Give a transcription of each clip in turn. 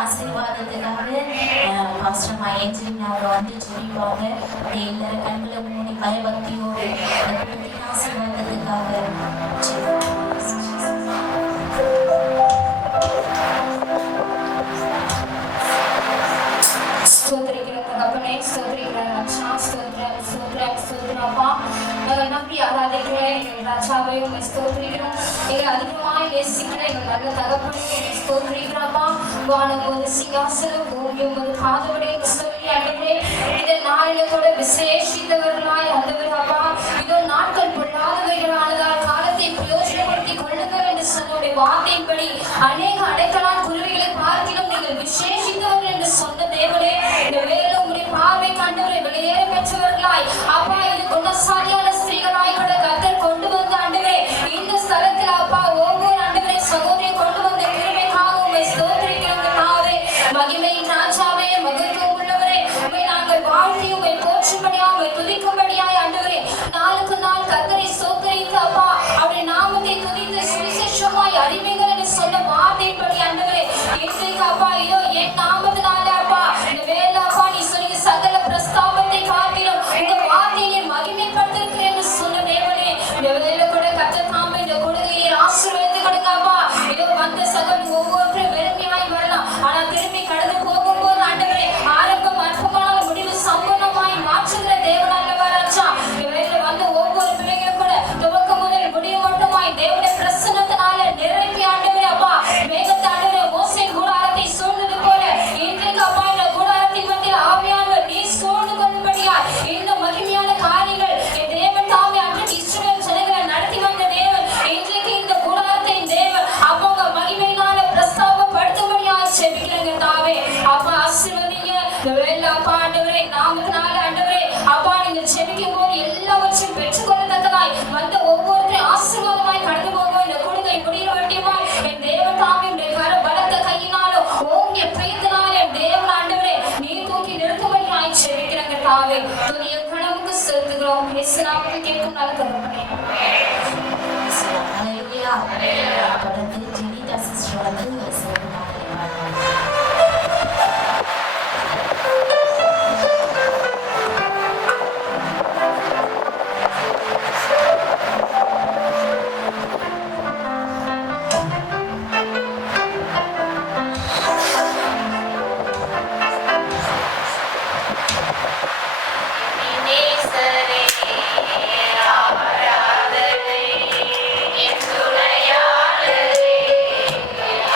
ஆசீர்வாதத்துக்காக pastor Mahendran அவங்க வந்து ஜெபிப்பாங்க. எல்லாரும் கண்களை மூடி பயபக்தியோடு ஆசீர்வாதத்துக்காக நம்பி ஆராதிக்கிற எங்கள் ராஜாவை உங்களை ஸ்தோத்திரிக்கிறோம். எங்களை அதிகமாக நேசிக்கிற எங்கள் நல்ல தகப்பனை ஸ்தோத்திரிக்கிறோம்ப்பா. வானம் ஒரு சிங்காசனம், பூமி ஒரு பாதவடை சொல்லி ஆண்டவரே, இந்த நாளில கூட விசேஷித்தவர்களாய் ஆண்டவர் அப்பா, இதோ நாட்கள் பொல்லாதவைகளானதால் காலத்தை பிரயோஜனப்படுத்திக் கொள்ளுங்கள் என்று சொன்ன வார்த்தையின்படி அநேக அடைக்கலான் குருவிகளை பார்க்கிலும் நீங்கள் விசேஷித்தவர்கள் என்று சொன்ன தேவனே, இந்த வேலை உங்களுடைய பார்வை கண்டவரை வெளியேற பெற்றவர்களாய் அப்பா, இது குணசாலியான ஸ்திரீகளாய் கூட கர்த்தர் கொண்டு வந்த ஆண்டவரே, இந்த ஸ்தலத்தில் அப்பா ஒவ்வொரு ஆண்டவரை சகோதரியை கொண்டு வந்த கிருபைக்காக உம்மை ஸ்தோத்திரிக்கிறோம் தாவே. மகிமையின் ராஜாவே, மகத்துவம் உள்ளவரே, உம்மை நாங்கள் வாழ்த்தி உம்மை போற்றும்படியா உம்மை துதிக்கும்படியாய் ஆண்டவரே, நாளுக்கு நாள் கர்த்தரை ஸ்தோத்திரித்து அப்பா அவருடைய நாமத்தை துதித்து சுவிசேஷமாய் அறிவிங்கள் என்று சொன்ன வார்த்தையின்படி ஆண்டவரே, இன்றைக்கு அப்பா இதோ என் நாமத்தினால அப்பா இந்த வேலை அப்பா நீ சொல்லி சகல பிரஸ்தாபத்தை பார்க்கிறோம் உங்க வார்த்தையை நீர் மகிமைப்படுத்திருக்கிறேன் என்று சொன்ன தேவனே, இந்த வேலை கூட கர்த்தர் தாமே இந்த கொடுகையை ஆசீர்வதித்து கொடுங்க அப்பா. இதோ வந்த சகல் ஒவ்வொருத்தரும் வெறுமையாய் வரலாம், ஆனா திரும்பி கடந்து போகும்போது ஆண்டவரே ஆரம்பம் அற்பமான முடிவு சம்பூர்ணமாய் மாற்றுகிற தேவனாக ராஜா. இந்த வேலை வந்து ஒவ்வொரு பிள்ளைகளும் கூட துவக்கம் முதல் முடிவு மட்டுமாய் தேவனுடைய பிரசன்னத்தினால நிறைவேற்றி ஆண்டவரே அப்பா மேகத்தை ஆண்டவரே மோசேயின் கூடாரத்தை சூழ்ந்தது போல இன்றைக்கு அப்பா இந்த கூடாரத்தின் மத்தியில் ஆவியானவர் நீ சூழ்ந்து கொள்ளும்படியா இந்த மகிமையான காரியங்கள் என் தேவன் தாமே அன்றைக்கு இஸ்ரவேல் ஜனங்களை நடத்தி வந்த தேவன் இன்றைக்கு இந்த கூடாரத்தை தேவன் அப்போ உங்க மகிமையினால பிரஸ்தாபப்படுத்தும்படியா செபிக்கிறேங்க தாவே. அப்பா ஆசீர்வதிங்க இந்த வேலை அப்பா ஆண்டவரே நாமத்தினால ஆண்டவரே அப்பா நீங்க செபிக்கும் போது எல்லாவற்றையும் பெற்றுக்கொள்ளத்தக்கதாய் வந்த ஒவ்வொருத்தரையும் ஆசீர்வாதமாய் கடந்து போகும் இந்த கொடுக்கை முடிய வேண்டியமாய் என் தேவன் தாமே கர பலத்த கையினாலும் ஓங்கிய பெய்தனால என் தேவன் ஆண்டவரே நீ தூக்கி நிறுத்தும்படியாய் செபிக்கிறேங்க தாவே. துணிய கனவுக்கு செலுத்துகிறோம் இயேசுநாமத்தை கேட்கும் நல்ல தகப்பனே. ஹல்லேலூயா. தொடர்ந்து ஜெனிதா சிஸ்டர் வந்து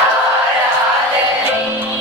ஆராதனை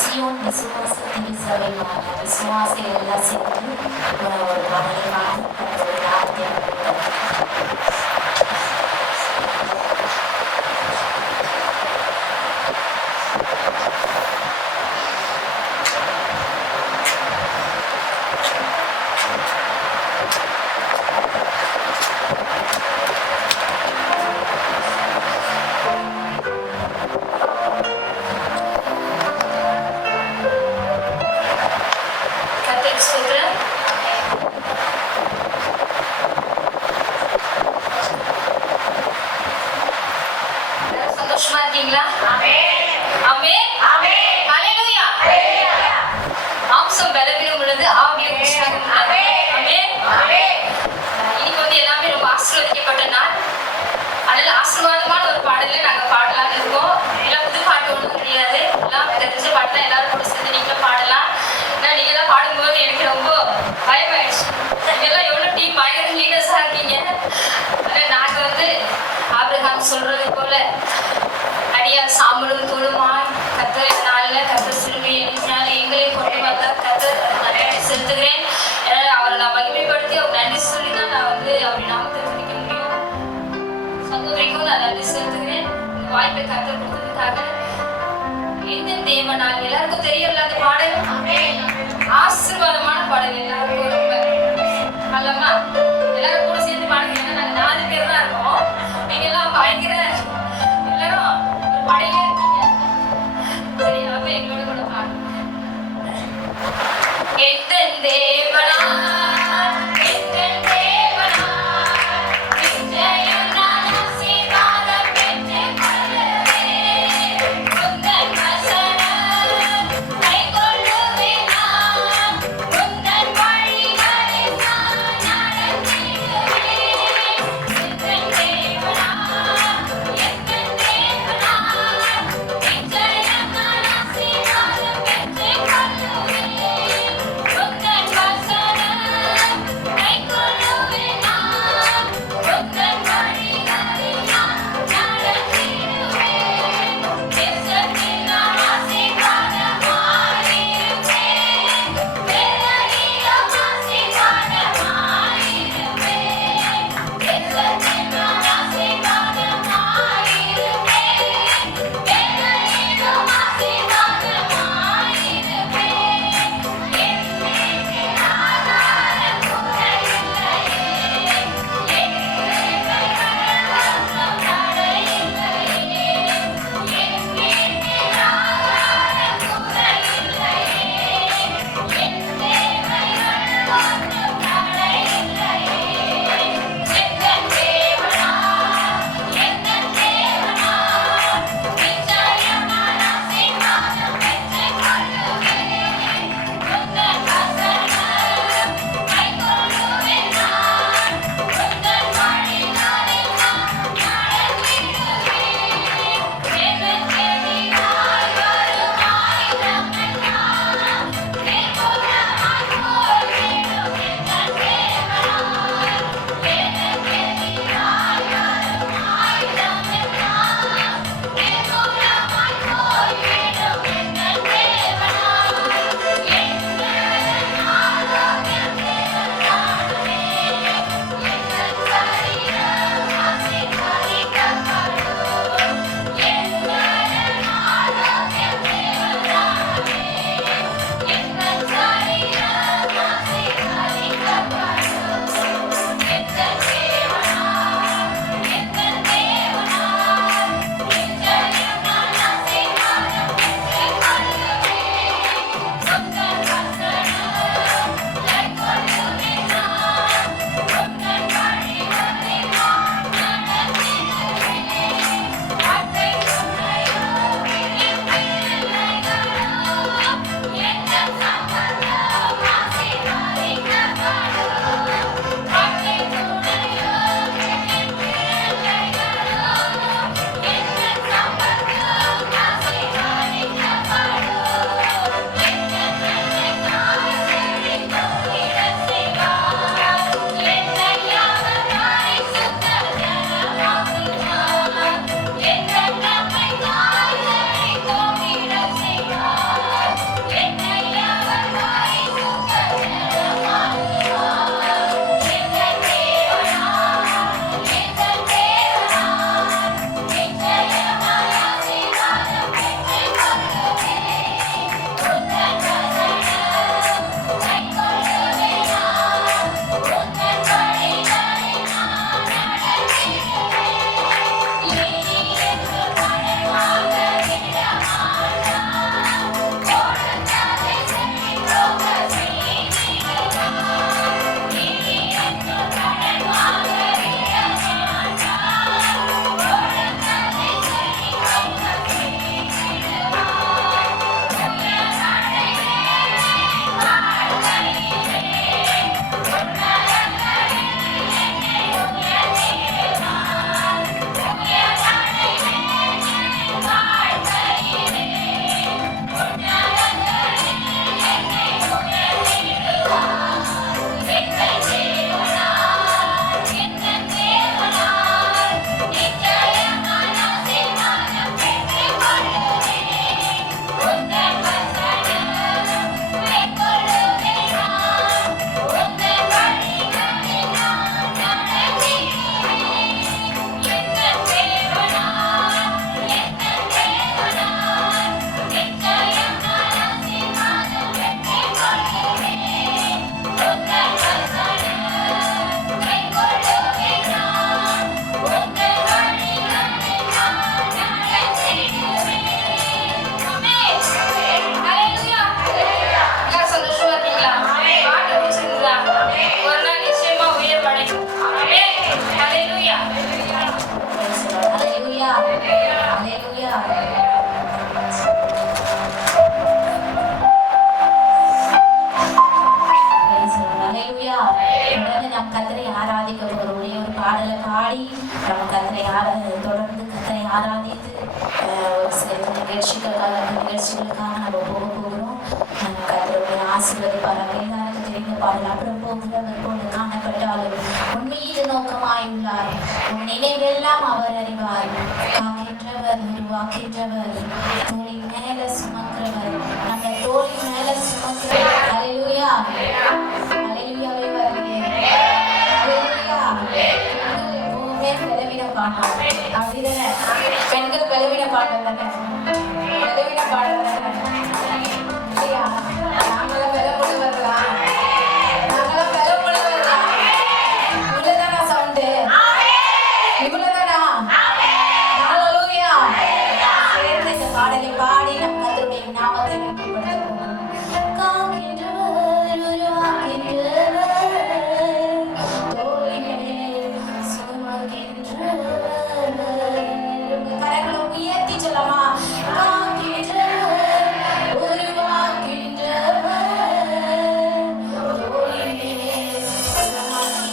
சியோன் விசுவாச திருச்சபை விசுவாசிகள் எல்லாம் சேர்ந்து ஒரு மகனுக்காக ஆசீர்வாதமான ஒரு பாடலை நாங்க பாடலாம்னு இருக்கோம். எல்லாம் புது பாட்டு ஒன்றும் கிடையாது, எல்லாம் தெரிஞ்ச பாட்டு தான். எல்லாரும் கூட சேர்ந்து நீங்களும் பாடலாம். நான் நீங்க எல்லாம் பாடும்போது எனக்கு ரொம்ப பயமாயிடுச்சு. நீங்கெல்லாம் எவ்வளவு டீம் பயங்கர லீடர்ஸா இருக்கீங்க. நாங்க ஆபிரகாம் சொல்றது போல அடியா சாம்பலும் தூளுமாய் கர்த்தர் நாளில் கர்த்தர் சிறுமி எழுதினால எங்களை கொண்டு வந்தார். கர்த்தர் நன்றி செலுத்துகிறேன். அவரை நான் மகிமைப்படுத்தி அவர் நன்றி சொல்லி தான் நான் அவருடைய நாமத்தை துதிக்க முடியும். சகோதரிக்கும் நான் நன்றி செலுத்துகிறேன். இந்த வாய்ப்பை கர்த்தர் கொடுத்ததுக்காக. எந்த தேவனால் எல்லாருக்கும் தெரியல அந்த பாடல். ஆசீர்வாதமான பாடல். எல்லாருக்கும் ரொம்ப அல்லமா எல்லாரும் கூட சேர்ந்து பாடுங்க. நாங்க 4 பேர் தான் இருக்கோம். நீங்க எல்லாம் பயங்கர எல்லாரும் ஒரு படையில இருக்கீங்க. சரி, அப்ப எங்களோட கூட பாடுங்க. எந்த தேவனா பாடி நம்ம தொடர்ந்து கத்தரை ஆராதித்து ஒரு சில நிகழ்ச்சிகளுக்காக நம்ம போகிறோம். கத்தருடைய ஆசீர்வதிப்பார்கள். எல்லாருக்கும் தெரிந்த பாடல். அப்புறம் போகிறவர் போல காணப்பட்டாலும் உன்மீது நோக்கமாயுள்ளார், உன் நினைவெல்லாம் அவர் அறிவார். காக்கின்றவர், உருவாக்கின்றவர், தோளின் மேல சுமக்கிறவர், நம்ம தோளின் மேல சுமக்கிறவர். ஹல்லேலூயா, ஹல்லேலூயாவே வருகிறேன். பலவீன பாடம் அப்படிதானே? பெண்கள் பலவீன பாடம் தானே? பலவீன பாடம் தானே? இல்லையா? நாங்களாம் பலமுள்ளவர்களா? நாங்களாம் பலமுள்ளவர்களா? இவ்வளவுதானா சவுண்டு? இவ்வளவுதானா? ஹல்லேலூயா. சேர்ந்து இந்த பாடலை பாடி நம் கர்த்தருடைய நாமத்தை மகிமைப்படுத்துவோம். காக்கின்றவர், உருவாக்கின்றவர், கரங்களை உயர்த்தி சொல்லமா? காக்கின்றவர், உருவாக்கின்றவர், தோளிலே சுமக்கின்றவர்.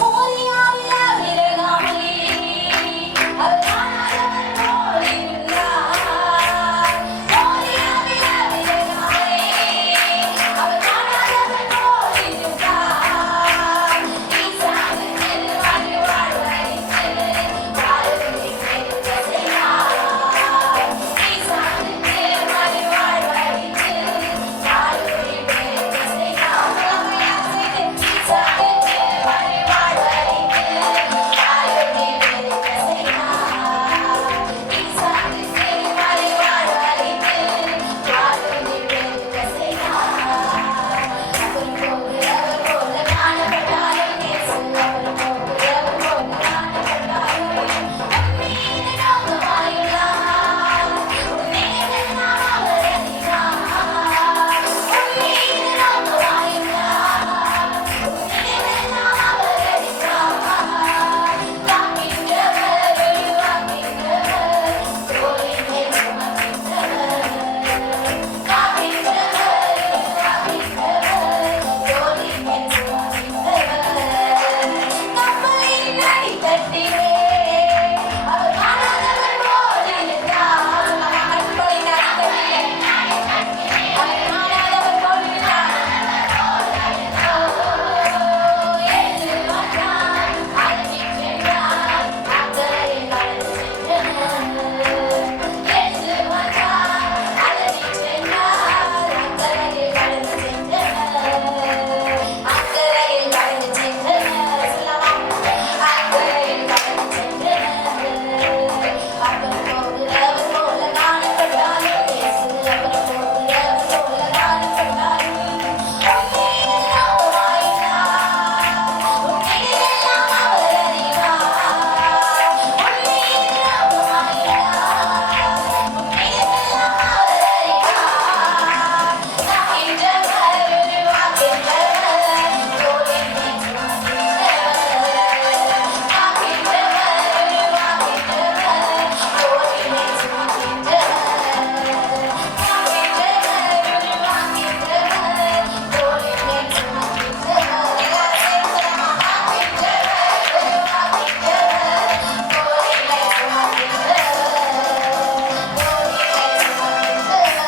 மோரியாவில விலகாமலே அவர் காணாதவர் போல் இருந்தார். மோரியாவில விலகாமலே அவர் காணாதவர் போல் இருந்தார். ஈசானுக்கு வாழ்வழித்து வாழ்வை பெருக செய்தார். ஈசானுக்கு வாழ்வழித்து வாழ்வை பெருக செய்தார். ஈசானுக்கு வாழ்வழித்து வாழ்வை பெருக செய்தார். ஈசானுக்கு வாழ்வழித்து வாழ்வை பெருக செய்தார். அப்புறம் போகிறவர் போல காணப்பட்டாலும் இயேசு, அப்புறம் போகிறவர் போல காணப்பட்டாலும் உன்மீது நோக்கமாயுள்ளார், உன் நினைவெல்லாம் அவர் அறிவார். உன்மீது நோக்கமாயுள்ளார், உன் நினைவெல்லாம் அவர் அறிவார். காக்கின்றவர், உருவாக்கின்றவர், தோளின் மேல் சுமக்கின்றவர். காக்கின்றவர், உருவாக்கின்றவர், தோளின் மேல் சுமக்கின்றவர். கப்பலின் அடித்தட்டிலே அவர் காணாதவர் போல் இருந்தார். கப்பலின் அடித்தட்டிலே அவர் காணாதவர் போல் இருந்தார். என்று வந்தார், அழைத்துச் சென்றார், அக்கரையில் அழைத்துச் சென்றனர். என்று வந்தார், அழைத்துச் சென்றார், அக்கரையில் அழைத்துச் சென்றனர். அக்கரையில் அழைத்துச் சென்றனர். சொல்லவா? அக்கரையில் அழைத்துச் சென்றனர். அப்புறம் போகிறவர் போல காணப்பட்டாலும் இயேசு, அப்புறம் போகிறவர் போல காணப்பட்டாலும் உன்மீது நோக்கமாயுள்ளார், உன் நினைவெல்லாம் அவர் அறிவார். உன்மீது நோக்கமாயுள்ளார், உன் நினைவெல்லாம் அவர் அறிவார். காக்கின்றவர், உருவாக்கின்றவர், தோளின் மேல் சுமக்கின்றவர். காக்கின்றவர், உருவாக்கின்றவர், தோளின் மேல் சுமக்கின்றவர். காக்கின்றவர், உருவாக்கின்றவர், தோளின் மேல் சுமக்கின்றவர். எல்லாரும் சேர்ந்து சொல்லமா? காக்கின்றவர், உருவாக்கின்றவர், தோளின் மேல் சுமக்கின்றவர். தோளின் மேல் சுமக்கின்றவர்.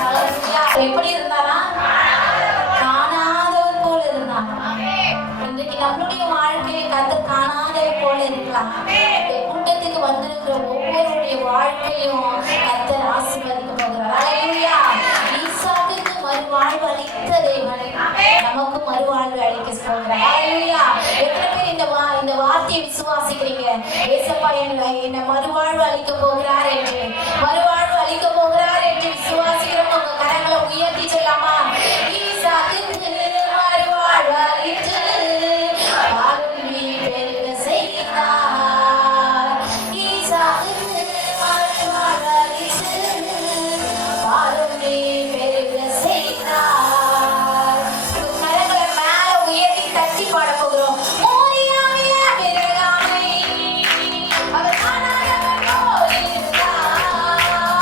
ஹல்லேலூயா. எப்படி இருந்தாரா? காணாதவர் போல இருந்தாங்க. இன்றைக்கு நம்மளுடைய வாழ்க்கையை கர்த்தர் காணாதவர் போல இருக்கலாம். இந்த கூட்டத்துக்கு வந்திருக்கிற ஒவ்வொருடைய வாழ்க்கையும் கர்த்தர் ஆசீர்வதிக்க போகிறார். ஹல்லேலூயா. ஈசாக்குக்கு மறுவாழ்வு அளித்த தேவன் நமக்கு மறுவாழ்வு அளிக்க போகிறார். ஹல்லேலூயா. எத்தனை பேர் இந்த வார்த்தையை விசுவாசிக்கிறீங்க? ஏசப்பா என்ன மறுவாழ்வு அளிக்க போகிறார் என்று, மறுவாழ்வு அளிக்க போகிறார் என்று விசுவாசிக்கிறவங்க உங்க கரங்களை உயர்த்தி சொல்லாமா? ஈசாக்குக்கு மறுவாழ்வு அளித்து வாழ்வை பெருக செய்தார். ஈசாக்குக்கு மறுவாழ்வு அளித்து வாழ்வை பெருக செய்தார். கரங்களை மேல உயர்த்தி தட்டி பாட போகிறோம். மோரியாவில விலகாமை அவர் காணாதவர் போல் இருந்தார்.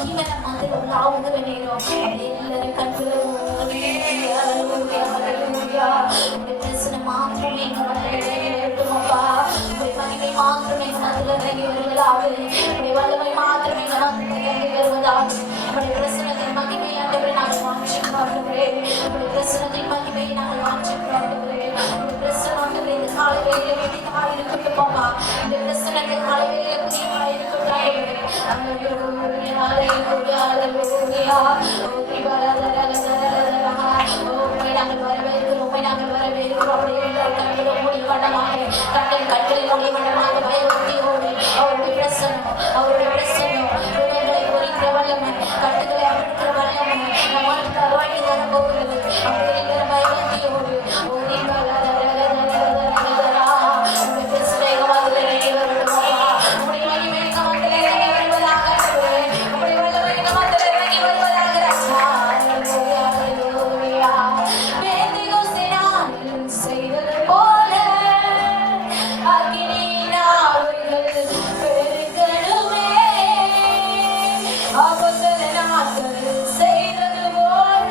மகிமை மத்தியில் உலாவுகிற நேரம் எல்லாரும் கண்களை மூடி ஹalleluya ஹalleluya உம்முடைய பிரசன்னம் மாத்திரமே எங்க மத்தியில் இறங்கி வரட்டும் அப்பா. உம்முடைய மகிமை மாத்திரமே எங்க மத்தியில் இறங்கி வருவதாக. உம்முடைய வல்லமை மாத்திரமே எங்க மத்தியில் இறங்கி வருவதாக. உம்முடைய பிரசன்னத்தின் மகிமையை ஆண்டவரே நாங்கள் வாஞ்சிக்கிறோம் ஆண்டவரே. உம்முடைய பிரசன்னத்தின் மகிமையை நாங்கள் வாஞ்சிக்கிறோம் ஆண்டவரே. உம்முடைய பிரசன்னம் ஆண்டவரே இந்த காலை வேளையிலே வேண்டியதாக இருக்கட்டும் அப்பா. இந்த பிரசன்னத்தின் காலை வேளையிலே புதியதாக இருக்கட்டும் ஆண்டவரே. ஹalleluya ஹalleluya ஹalleluya ஓ கிருபையாளரே உம்மை நாங்கள் வரவேற்கிறோம். உம்மை நாங்கள் வரவேற்கிறோம். அப்படியே கண்களை மூடி வண்ணமாக கண்களை மூடி வண்ணமாக பயபக்தியோடு அவருடைய பிரசன்னம் அவருடைய பிரசன்னம் உங்களை பொறிக்கிற வல்லமை கட்டுகளை அவிழ்க்கிற வல்லமை நம்மளுக்கு அருவாட்டி தரப்போகிறது. அப்படியே பயபக்தியோடு உங்களுடைய பிரச்சனை மகளிர் இறங்கி வருவதாக. உங்களுடைய மகிமை மகளிர் இறங்கி வருவதாக. உங்களுடைய வல்லமை மகளிர் இறங்கி வருவதாக. செய்தது போல அக்கினியாவர்கள் பெருகணுமே. அவசர நாட்கள் செய்தது போல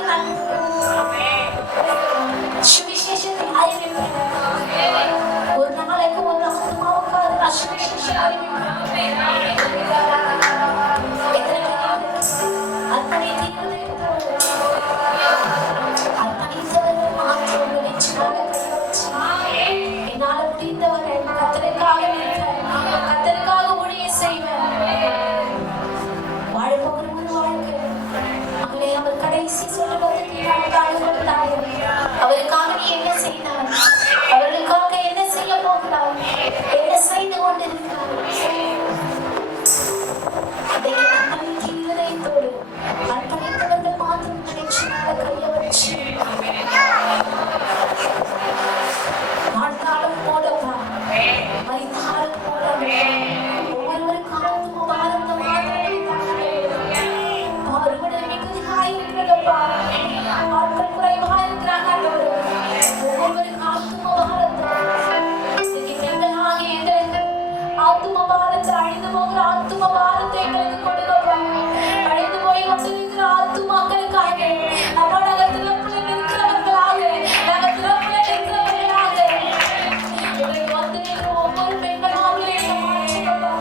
உமக்கு நன்றி. சுவிசேஷத்தை அறிவிப்பேன். ஒரு நாளைக்கு ஒரு ஆத்மாவுக்கு நான் சுவிசேஷம் அறிவிப்பேன். அர்ப்பணித்தவர்கள் மாத்திரம் நிச்சயமாக என்னால் முடிந்தவரை கர்த்தருக்காக நிற்பேன். கர்த்தருக்காக ஊழியம் செய்வேன். வாழப்போகிற ஒரு வாழ்க்கை அவளை அவர் கடைசி சொல்லுவதற்கு நமக்கு அனுமதித்தார். அவருக்காக நீ என்ன செய்தார்? அவர்களுக்காக என்ன செய்ய போகிறார்? என்ன செய்து கொண்டிருக்கிறார்? அர்ப்பணித்தவர்கள் மாத்திரம் நினைச்சுனால கைய வச்சு வாழ்ந்தாலும் போடப்பா, மறித்தாலும் போடப்பா. ஒவ்வொருவருக்கும் ஆத்ம பாரத்தை அறுவடை மிகுதியாக இருக்கிறதப்பா. ஆட்கள் குறைவாக இருக்கிறாங்க. ஒவ்வொருவருக்கும் ஆத்ம பாரத்தை பெண்களாக எங்களுக்கு ஆத்ம பாரத்தை அழிந்து போகிற ஆத்ம பாரத்தை எங்களுக்கு கொடுக்கப்பா. அழிந்து போய் கொண்டிருக்கிற ஆத்துமாக்களுக்காக நம்ம நகரத்துல இருக்கிறவர்களாக நகரத்துல இருக்கிறவர்களாக எங்களுக்கு வந்திருக்கிற ஒவ்வொரு பெண்களாக என்ன மாற்றப்பா.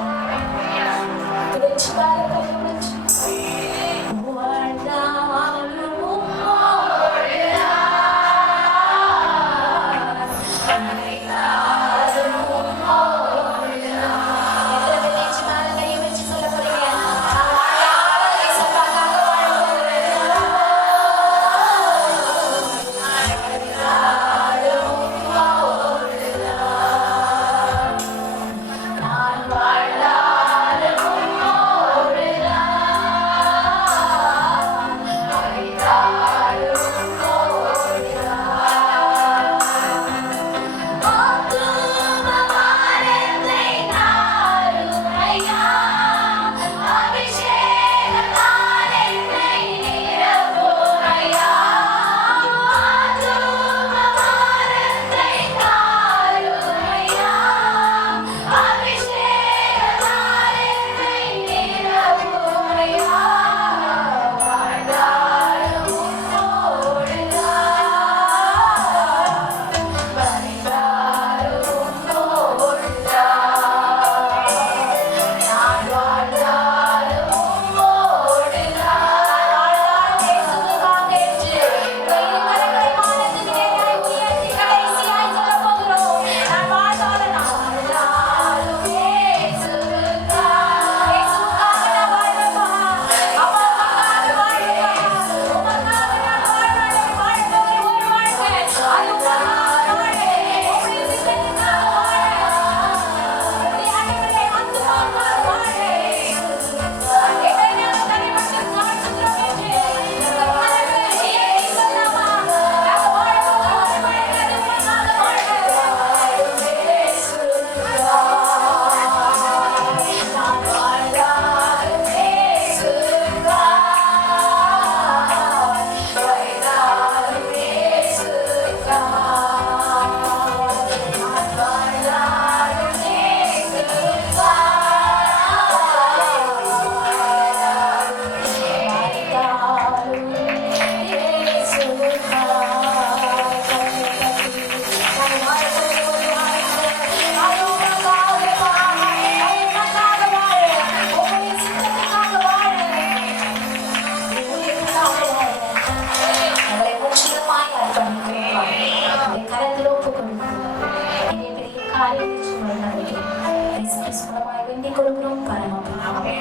கொடுக்கிறோம் பரமபிதாவே.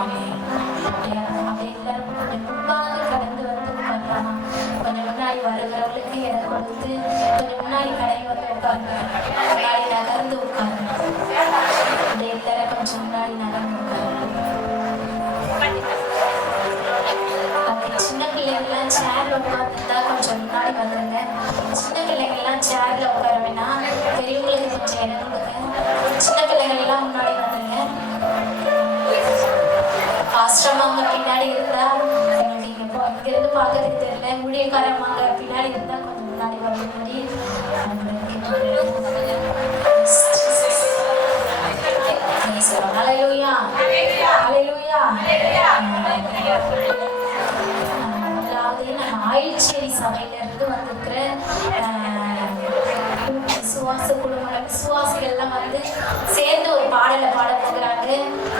ஆமென். அப்படியே எல்லாரும் கொஞ்சம் முன்பாக கடந்து வந்து உட்காரலாம். கொஞ்சம் முன்னாடி வருகிறவர்களுக்கு இடம் கொடுத்து கொஞ்சம் முன்னாடி கடை வந்து உட்காருங்க. முன்னாடி நகர்ந்து உட்காருங்க. அப்படியே எல்லாரும் கொஞ்சம் முன்னாடி நகர்ந்து உட்காருங்க. சின்ன பிள்ளைங்கள்லாம் சேர்ல உட்காந்துருந்தா கொஞ்சம் முன்னாடி வந்துருங்க. சின்ன பிள்ளைங்கள்லாம் சேர்ல உட்கார வேணாம், பெரியவங்களுக்கு கொஞ்சம் இடம் கொடுங்க. சின்ன பிள்ளைங்கள்லாம் முன்னாடி வந்துருங்க. ஆசிரமங்க பின்னாடி இருந்தா எங்களுக்கு இங்கிருந்து பார்க்கறதுக்கு தெரியல, ஊழியக்காரமாங்க பின்னாடி இருந்தா கொஞ்சம் முன்னாடி வர முன்னாடி ஹல்லேலூயா ஹல்லேலூயா. முதலாவது நம்ம ஆயிச்சேரி சபையிலிருந்து வந்திருக்கிற விசுவாச குடும்பங்கள் விசுவாசிகள்லாம் வந்து சேர்ந்து ஒரு பாடலை பாட போகிறாங்க.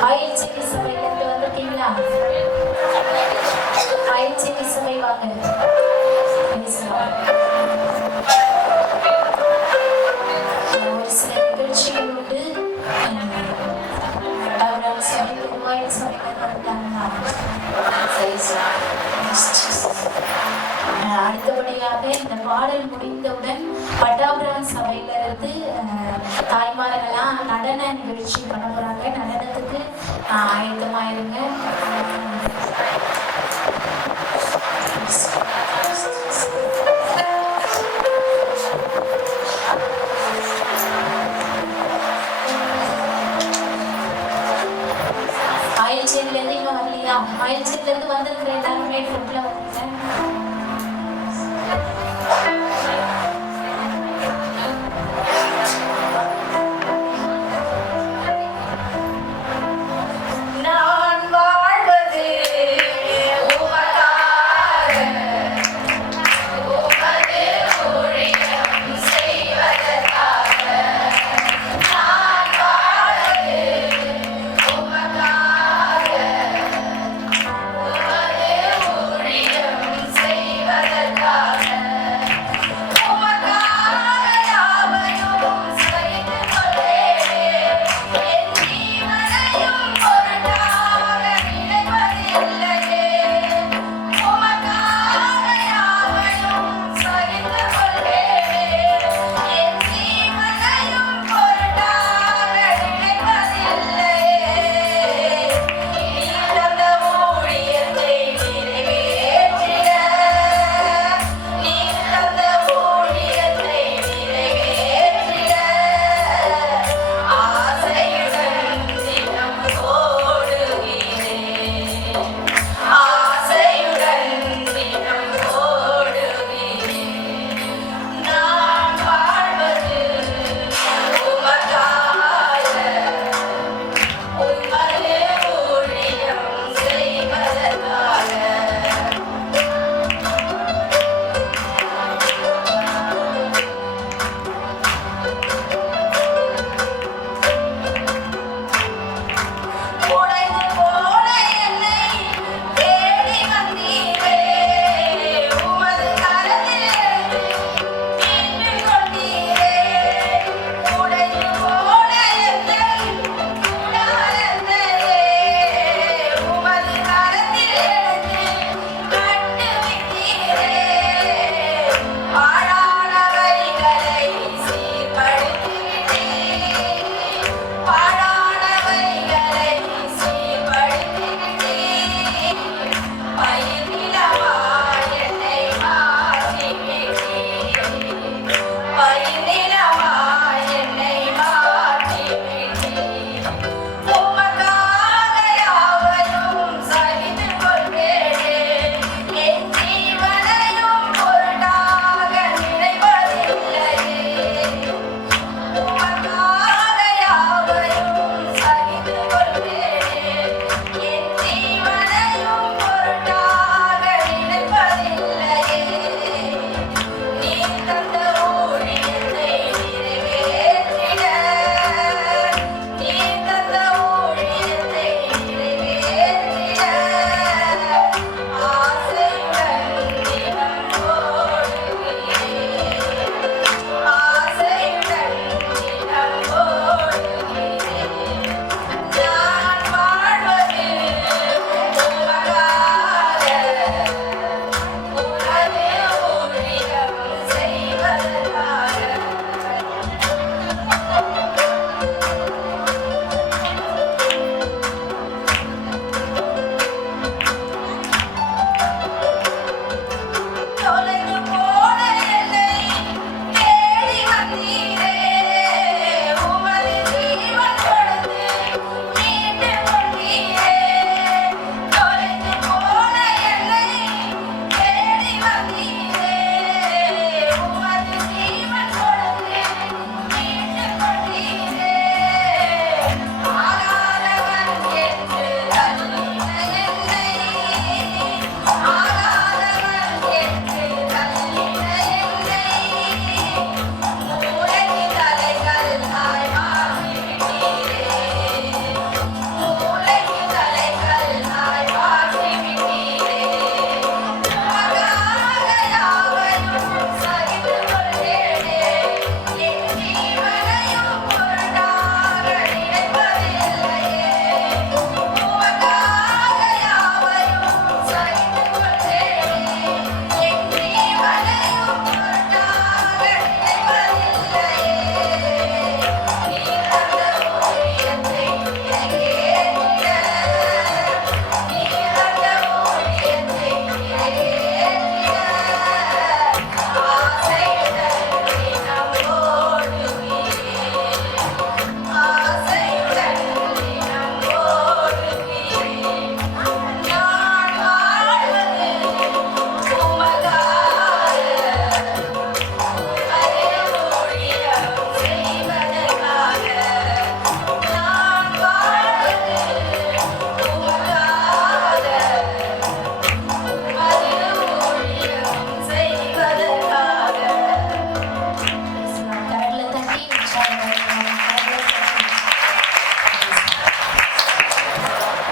ஆயிச்சேரி சபையிலிருந்து வந்திருக்கீங்களா? ஆயிச்சேரி சபை வாங்க. ஒரு சில நிகழ்ச்சிகள் உண்டு. அடுத்தபடியாக இந்த பாடல் முடிந்தவுடன் பட்டாபுரம் சபையிலிருந்து தாய்மார்களெல்லாம் நடன நிகழ்ச்சி பண்ண போறாங்க. நடனத்துக்கு ஆயத்தமாயிருங்க.